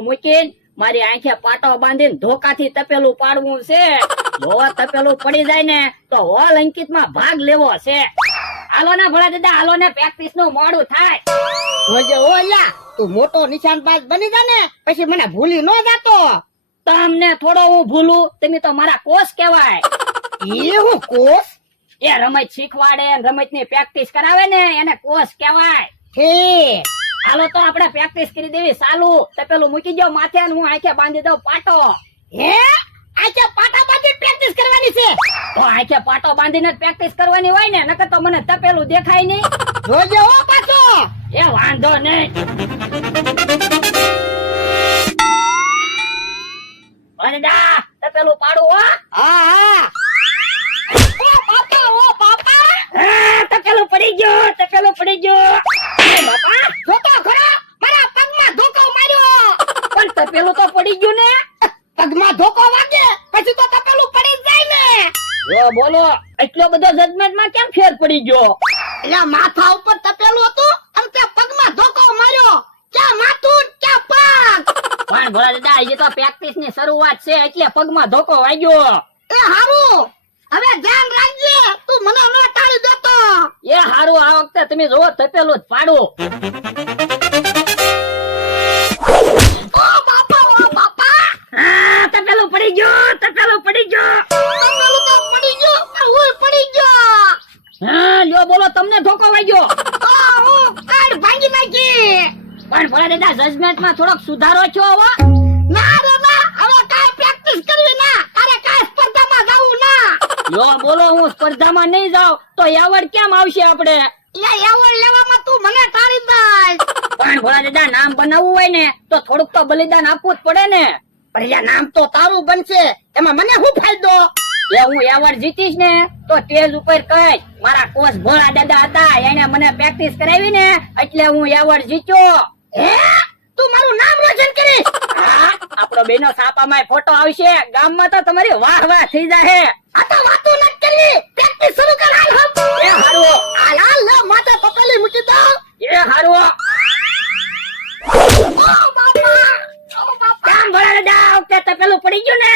તપેલું મૂકીને મારી આંખે પાટો બાંધીને ધોકાથી તપેલું પાડવું છે. જો તપેલું પડી જાય ને તો હોલ અંકિતમાં ભાગ લેવો છે. હાલો ને ભોળા દાદા, હાલો ને, પ્રેક્ટિસ નું મોડું થાય. ઓજે ઓલા તું મોટો નિશાનબાજ બની જા ને પછી મને ભૂલી ન જાતો. તમને થોડો હું ભૂલું, તમે તો મારા કોચ કહેવાય. એ હું કોસ એ રમત શીખવાડે, રમત ની પ્રેક્ટિસ કરાવે ને એને કોચ કહેવાય. હે હાલો તો આપણે પ્રેક્ટિસ કરી દેવી ચાલુ. તપેલું મૂકી દો માથે અને હું આંખે બાંધી દઉં પાટો. હે આચે પાટા બાંધી પ્રેક્ટિસ કરવાની છે. તો આંખે પાટો બાંધીને પ્રેક્ટિસ કરવાની હોય ને, નકર તો મને તપેલું દેખાય નહીં. જોજે હો પાછો. એ વાંધો નહીં. વાંદા તપેલું પાડું હો. હા હા ઓ બાપા હા, તપેલું પડી ગયો, તપેલું પડી ગયો. એ બાપા, જોતો ખરો મારા પગમાં ધોકો માર્યો. પણ તપેલું તો પડી ગયું ને. પગમાં ધોકો વાગે પછી તો તપેલું પડી જ જાય ને. જો બોલો, એટલો બધો જજમેન્ટ માં કેમ ફેર પડી ગયો? એટલે માથા ઉપર તપેલું હતું અને તે પગમાં ધોકો માર્યો. ક્યાં માથું ક્યાં પગ. પણ ભોળા દાદા, હજી તો પ્રેક્ટિસ ની શરૂઆત છે એટલે પગમાં ધોકો વાગ્યો. એ હારું હવે ધ્યાન રાખજે તું મને ન ટાળી દેતો. એ હારું, આ વખતે તમે જોવો તપેલું જ પાડું. ઓ બાપા હા, તપેલું પડી ગયું, તપેલું પડી ગયું. તપેલું તો પડી ગયું પણ હું પડી ગયો. હા, લ્યો બોલો, તમને ધોકો વાગ્યો. હું કાઢ ભાંગી નાખી. પણ ભોળા દાદા, જજમેન્ટ માં થોડોક સુધારો છો હવે. ના રે ના હવે કાંઈ પ્રેક્ટિસ કરવી ના. અરે કાંઈ સ્પર્ધામાં જાવું ના. લ્યો બોલો, હું સ્પર્ધામાં નહીં જાઉં તો એવોર્ડ કેમ આવશે આપણે? એ એવોર્ડ લેવામાં તું મને ટાળી દઈશ. પણ ભોળા દાદા, નામ બનાવવું હોય ને તો થોડુંક તો બલિદાન આપવું જ પડે ને. પણ એ નામ તો તારું બનશે એમાં મને શું ફાયદો. એ હું એવોર્ડ જીતીશ ને તો સ્ટેજ ઉપર કહીશ મારા કોચ ભોળા દાદા હતા, એને મને પ્રેક્ટિસ કરાવી ને એટલે હું એવોર્ડ જીત્યો. હે તું મારું નામ રોશન કરીશ. હા, આપણો બેનો છાપામાં ફોટો આવશે, ગામમાં તો તમારી વાહ વાહ થઈ જાહે. આ તો વાતો ન કરવી. પ્રેક્ટિસ શરૂ કર હાલ હમ. એ હારું, હાલ હાલ લે માથે તપેલી મૂકી દો. એ હારું. ઓ બાપા કામ ભોળા દાદા, વખતે તપેલું પડી ગયું ને.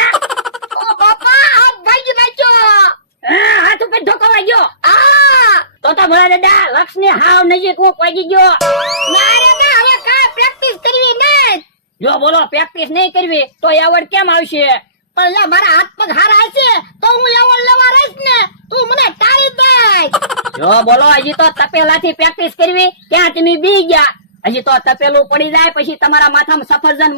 ઓ બાપા હાથ ભાંગી નાખ્યો. હા, હાથ ઉપર ધોકો વાગ્યો. આ તો ભોળા દાદા, લક્ષની હાવ નજીક હું પહોંચી ગયો. ના રે ના હવે કાંઈ પ્રેક્ટિસ કરવી નહીં. જો બોલો, પ્રેક્ટિસ નહીં કરવી તો એવોર્ડ કેમ આવશે? પણ લે મારા હાથ પગ હારા છે તો હું એવોર્ડ લેવા રહીશ ને તું મને ટાળી દઈશ. જો બોલો, હજી તો તપેલાથી પ્રેક્ટિસ કરવી, ક્યાં તમે બી ગયા? હજી તો તપેલું પડી જાય પછી તમારા માથામાં સફરજન